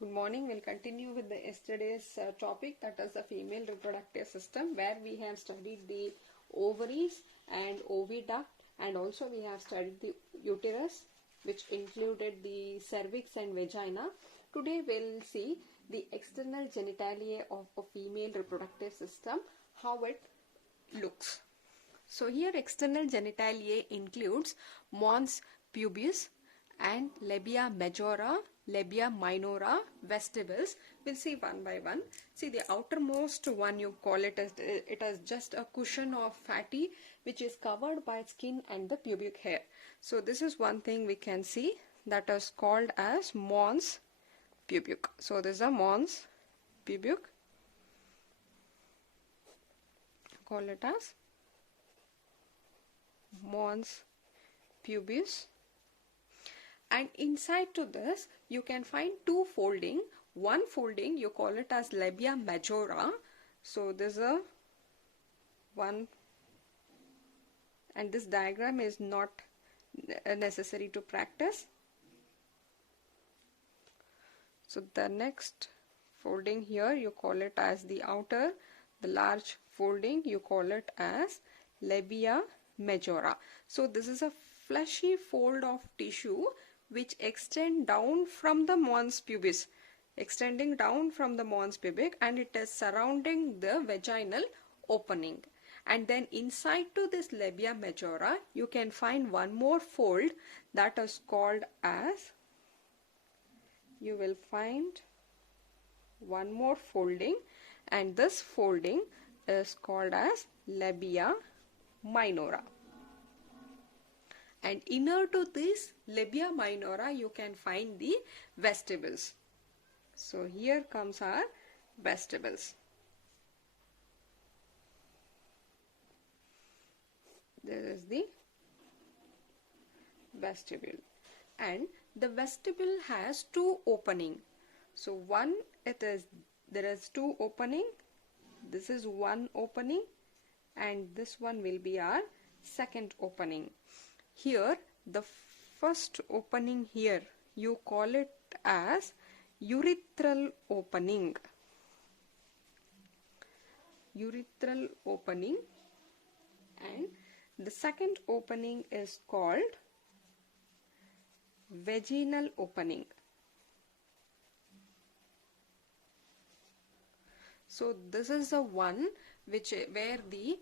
Good morning. We'll continue with the yesterday's topic, that is the female reproductive system, where we have studied the ovaries and oviduct, and also we have studied the uterus, which included the cervix and vagina. Today we'll see the external genitalia of a female reproductive system, how it looks. So here external genitalia includes mons pubis and labia majora, labia minora, vestibules. We'll see one by one. See, the outermost one, you call it as it is just a cushion of fatty which is covered by skin and the pubic hair. So this is one thing we can see, that is called as mons pubic. So this is a mons pubic. Call it as mons pubis. And inside to this you can find two folding. One folding you call it as labia majora. So this is a one, and this diagram is not necessary to practice. So the next folding here you call it as the outer, the large folding you call it as labia majora. So this is a fleshy fold of tissue which extend down from the mons pubis, extending down from the mons pubic, and it is surrounding the vaginal opening. And then inside to this labia majora you can find one more fold, that is called as, you will find one more folding, and this folding is called as labia minora. And inner to this labia minora you can find the vestibules. So here comes our vestibules. This is the vestibule, and the vestibule has two opening. So one, there is two opening. This is one opening, and this one will be our second opening. Here the first opening here you call it as urethral opening. Urethral opening, and the second opening is called vaginal opening. So this is the one where the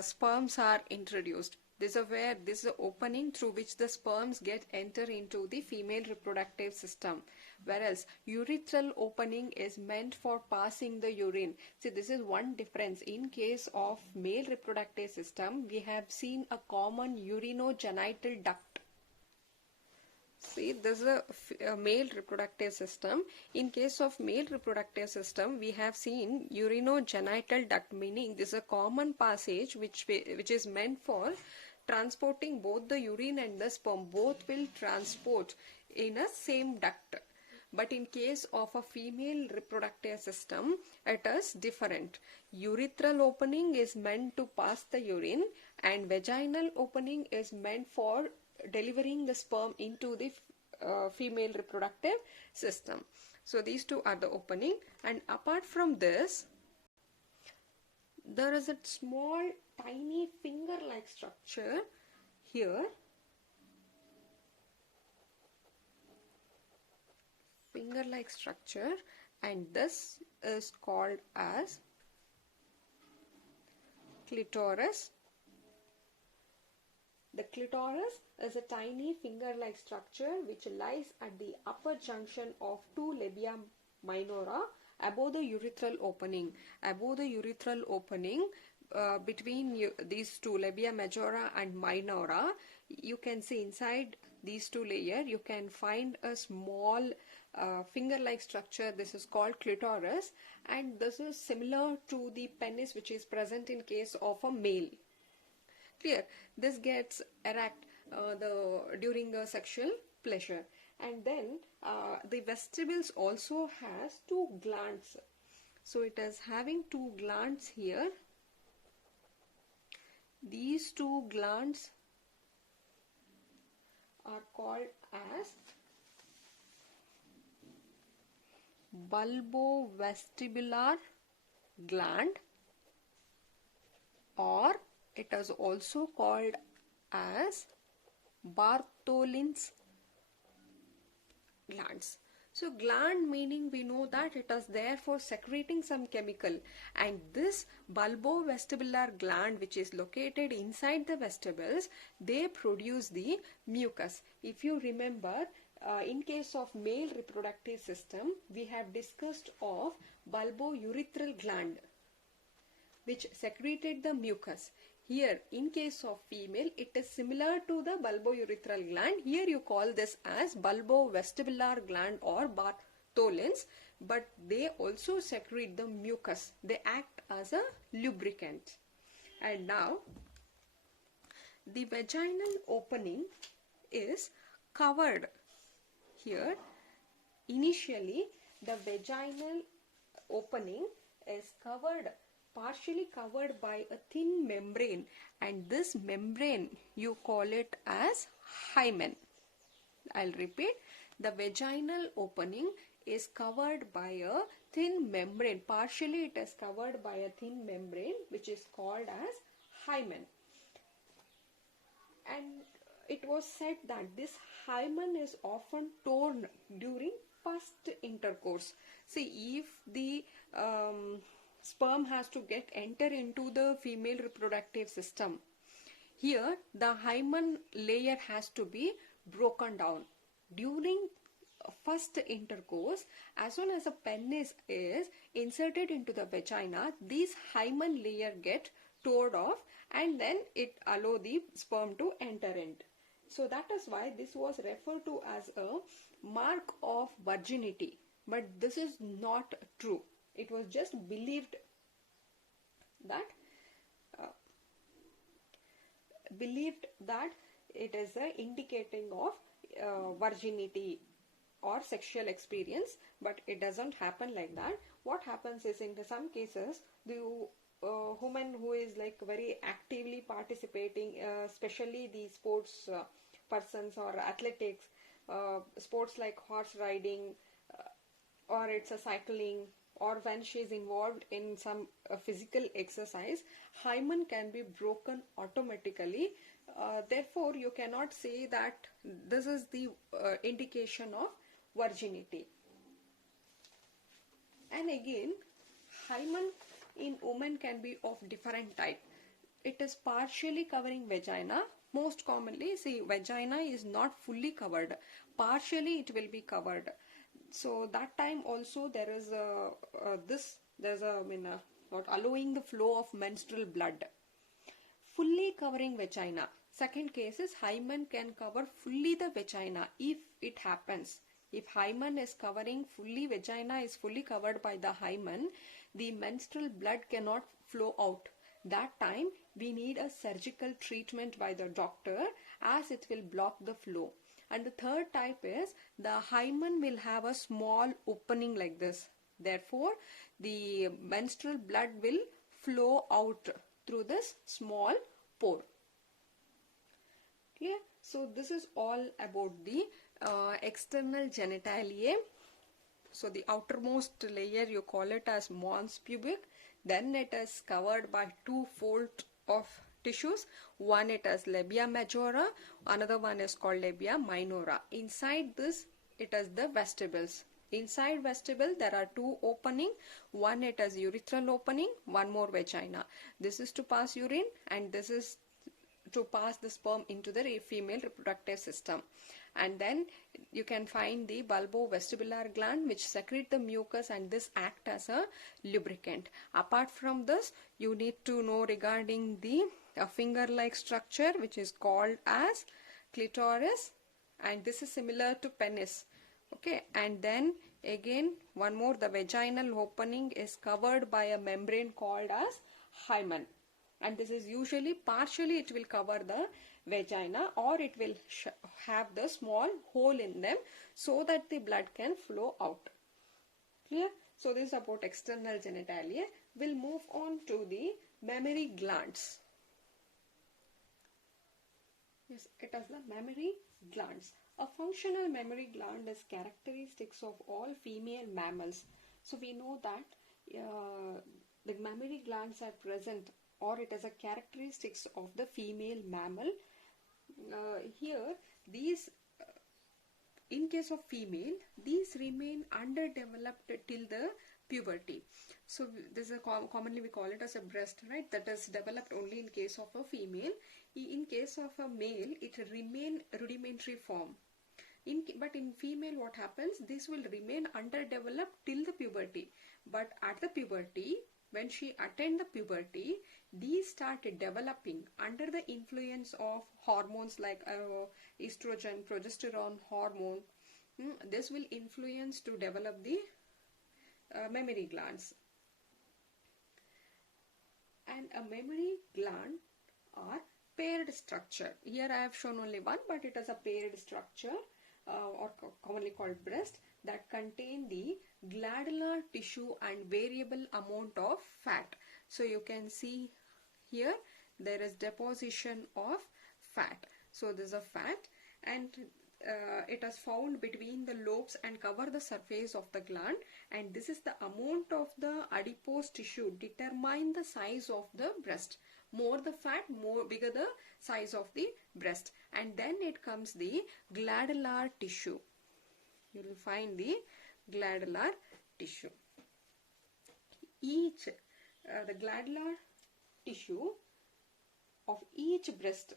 sperms are introduced. This is the opening through which the sperms enter into the female reproductive system, whereas urethral opening is meant for passing the urine. See, this is one difference. In case of male reproductive system, we have seen a common urinogenital duct. See, this is a male reproductive system. In case of male reproductive system, we have seen urinogenital duct, meaning this is a common passage which is meant for transporting both the urine and the sperm. Both will transport in a same duct. But in case of a female reproductive system, it is different. Urethral opening is meant to pass the urine, and vaginal opening is meant for delivering the sperm into the female reproductive system. So these two are the opening, and apart from this, there is a small tiny finger like structure here. Finger like structure, and this is called as clitoris. The clitoris is a tiny finger-like structure which lies at the upper junction of two labia minora above the urethral opening. Above the urethral opening, between these two, labia majora and minora, you can see inside these two layers you can find a small finger-like structure. This is called clitoris, and this is similar to the penis which is present in case of a male. Clear? This gets erect during a sexual pleasure. And then the vestibules also has two glands. So it is having two glands here. These two glands are called as bulbovestibular gland, or it is also called as Bartholin's glands. So gland meaning we know that it is there for secreting some chemical, and this bulbovestibular gland, which is located inside the vestibules, they produce the mucus. If you remember, in case of male reproductive system, we have discussed of bulbourethral gland which secreted the mucus. Here, in case of female, it is similar to the bulbourethral gland. Here you call this as bulbovestibular gland or Bartholin's, but they also secrete the mucus. They act as a lubricant. And now, the vaginal opening is covered. Here, initially, the vaginal opening is partially covered by a thin membrane, and this membrane you call it as hymen. I'll repeat, the vaginal opening is covered by a thin membrane. Partially it is covered by a thin membrane which is called as hymen. And it was said that this hymen is often torn during first intercourse. See, if the sperm has to enter into the female reproductive system, here the hymen layer has to be broken down. During first intercourse, as soon as a penis is inserted into the vagina, this hymen layer get torn off, and then it allow the sperm to enter in. So that is why this was referred to as a mark of virginity. But this is not true. It was just believed that it is indicating of virginity or sexual experience, but it doesn't happen like that. What happens is, in some cases, the woman who is like very actively participating, especially the sports persons or athletics, sports like horse riding, or it's a cycling, or when she is involved in some physical exercise, hymen can be broken automatically. Therefore, you cannot say that this is the indication of virginity. And again, hymen in women can be of different type. It is partially covering vagina. Most commonly, see, vagina is not fully covered. Partially it will be covered. So that time also there is not allowing the flow of menstrual blood. Fully covering vagina. Second case is hymen can cover fully the vagina if it happens. If hymen is covering fully, vagina is fully covered by the hymen, the menstrual blood cannot flow out. That time we need a surgical treatment by the doctor, as it will block the flow. And the third type is the hymen will have a small opening like this. Therefore, the menstrual blood will flow out through this small pore. Clear? So this is all about the external genitalia. So the outermost layer you call it as mons pubic. Then it is covered by two folds of tissues. One it is labia majora, another one is called labia minora. Inside this it is the vestibules. Inside vestibule there are two opening. One it is urethral opening, one more vagina. This is to pass urine, and this is to pass the sperm into the female reproductive system. And then you can find the bulbovestibular gland which secrete the mucus, and this act as a lubricant. Apart from this, you need to know regarding the finger-like structure which is called as clitoris, and this is similar to penis. Okay, and then again one more, the vaginal opening is covered by a membrane called as hymen, and this is usually partially it will cover the vagina, or it will have the small hole in them so that the blood can flow out. Clear? So this is about external genitalia. We'll move on to the mammary glands. Yes, it is the mammary glands. A functional mammary gland is characteristics of all female mammals. So we know that the mammary glands are present, or it is a characteristics of the female mammal. Here these in case of female, these remain underdeveloped till the puberty. So this is commonly we call it as a breast, right? That is developed only in case of a female. In case of a male, it remain rudimentary form. But in female, what happens? This will remain underdeveloped till the puberty. But at the puberty, when she attained the puberty, these start developing under the influence of hormones like estrogen, progesterone hormone. This will influence to develop the mammary glands. And a mammary gland are paired structure. Here I have shown only one, but it is a paired structure or commonly called breast, that contain the glandular tissue and variable amount of fat. So you can see here there is deposition of fat. So this is a fat, and it is found between the lobes and cover the surface of the gland, and this is the amount of the adipose tissue determine the size of the breast. More the fat, more bigger the size of the breast. And then it comes the glandular tissue. You will find the glandular tissue. The glandular tissue of each breast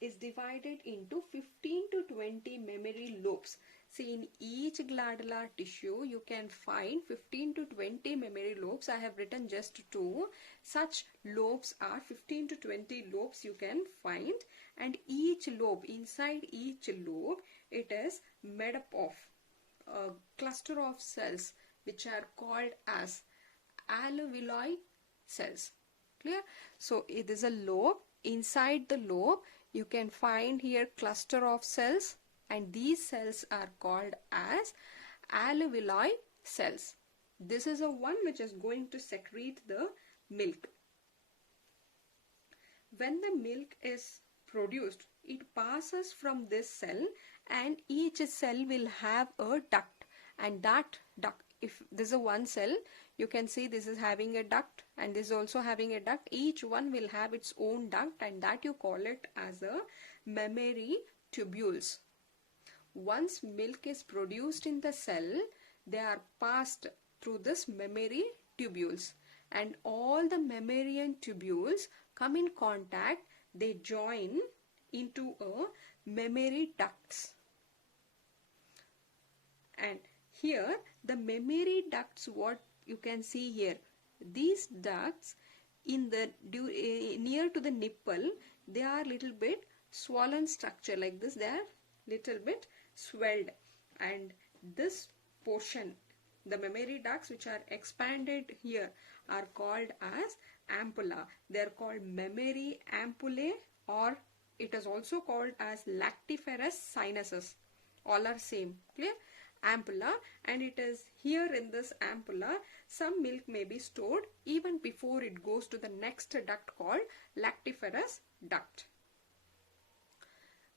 is divided into 15 to 20 mammary lobes. See, in each glandular tissue you can find 15 to 20 mammary lobes. I have written just 2. Such lobes are 15 to 20 lobes you can find, and each lobe, inside each lobe, it is made up of a cluster of cells which are called as alveoli cells. Clear? So it is a lobe. Inside the lobe you can find here cluster of cells, and these cells are called as alveoli cells. This is a one which is going to secrete the milk. When the milk is produced, it passes from this cell, and each cell will have a duct, and that duct, if this is a one cell, you can see this is having a duct and this is also having a duct. Each one will have its own duct, and that you call it as a mammary tubules. Once milk is produced in the cell, they are passed through this mammary tubules, and all the mammalian tubules come in contact, they join into a mammary ducts. And here the mammary ducts, what you can see here, these ducts in the near to the nipple, they are little bit swollen structure like this, they are little bit swelled, and this portion, the mammary ducts which are expanded here, are called as ampulla. They are called mammary ampullae, or it is also called as lactiferous sinuses. All are same. Clear? Ampulla, and it is here in this ampulla some milk may be stored even before it goes to the next duct called lactiferous duct.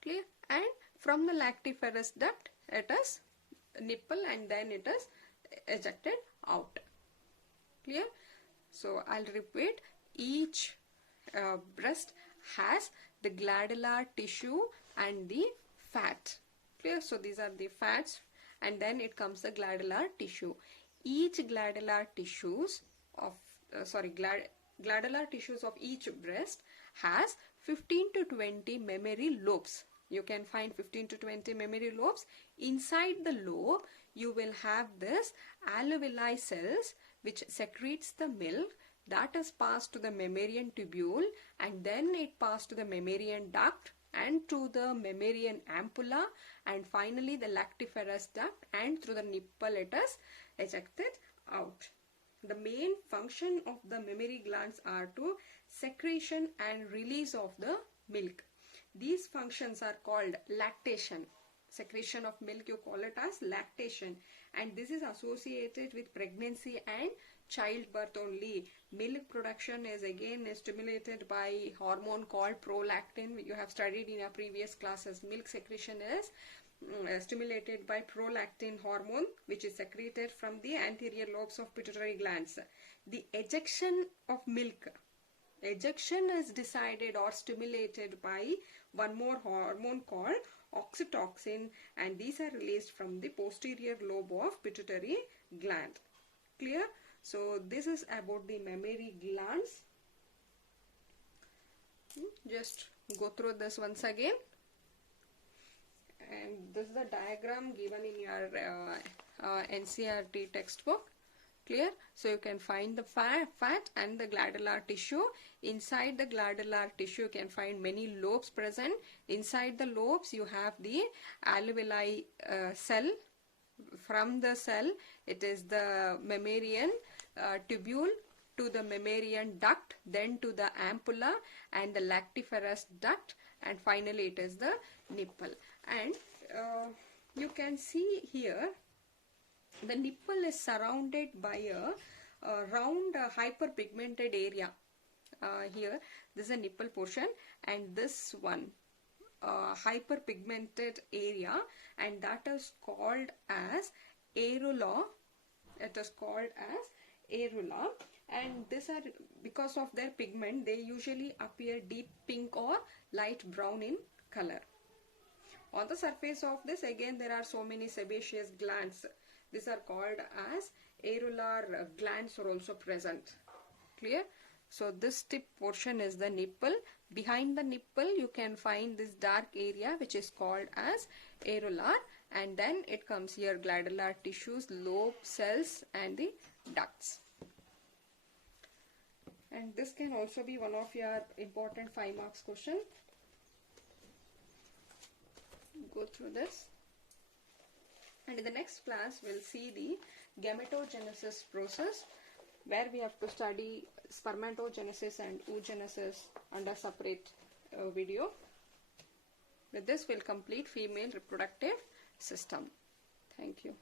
Clear? And from the lactiferous duct it is nipple, and then it is ejected out. Clear? So I'll repeat, each breast has the glandular tissue and the fat. Clear? So these are the fats, and then it comes the glandular tissue. Each glandular tissues of glandular tissues of each breast has 15 to 20 mammary lobes. You can find 15 to 20 mammary lobes. Inside the lobe you will have this alveoli cells which secretes the milk, that is passed to the mammalian tubule, and then it passed to the mammalian duct and to the mammalian ampulla, and finally the lactiferous duct, and through the nipple it is ejected out. The main function of the mammary glands are to secretion and release of the milk. These functions are called lactation. Secretion of milk, you call it as lactation, and this is associated with pregnancy and childbirth only. Milk production is again stimulated by hormone called prolactin. You have studied in your previous classes. Milk secretion is stimulated by prolactin hormone, which is secreted from the anterior lobes of pituitary glands. The ejection of milk. Ejection is decided or stimulated by one more hormone called oxytocin, and these are released from the posterior lobe of pituitary gland. Clear? So this is about the mammary glands. Just go through this once again. And this is the diagram given in your NCERT textbook. Clear? So you can find the fat and the glandular tissue. Inside the glandular tissue you can find many lobes present. Inside the lobes you have the alveoli cell. From the cell it is the mammalian tubule to the mammalian duct, then to the ampulla and the lactiferous duct, and finally it is the nipple. And you can see here the nipple is surrounded by a round hyperpigmented area. Here this is a nipple portion, and this one hyperpigmented area, and that is called as areola. It is called as areola, and these are, because of their pigment, they usually appear deep pink or light brown in color. On the surface of this, again there are so many sebaceous glands. These are called as areolar glands are also present. Clear? So this tip portion is the nipple. Behind the nipple you can find this dark area which is called as areolar, and then it comes here glandular tissues, lobe cells and the ducts. And this can also be one of your important 5 marks question. Go through this. And in the next class we'll see the gametogenesis process, where we have to study spermatogenesis and oogenesis under separate video. With this we'll complete female reproductive system. Thank you.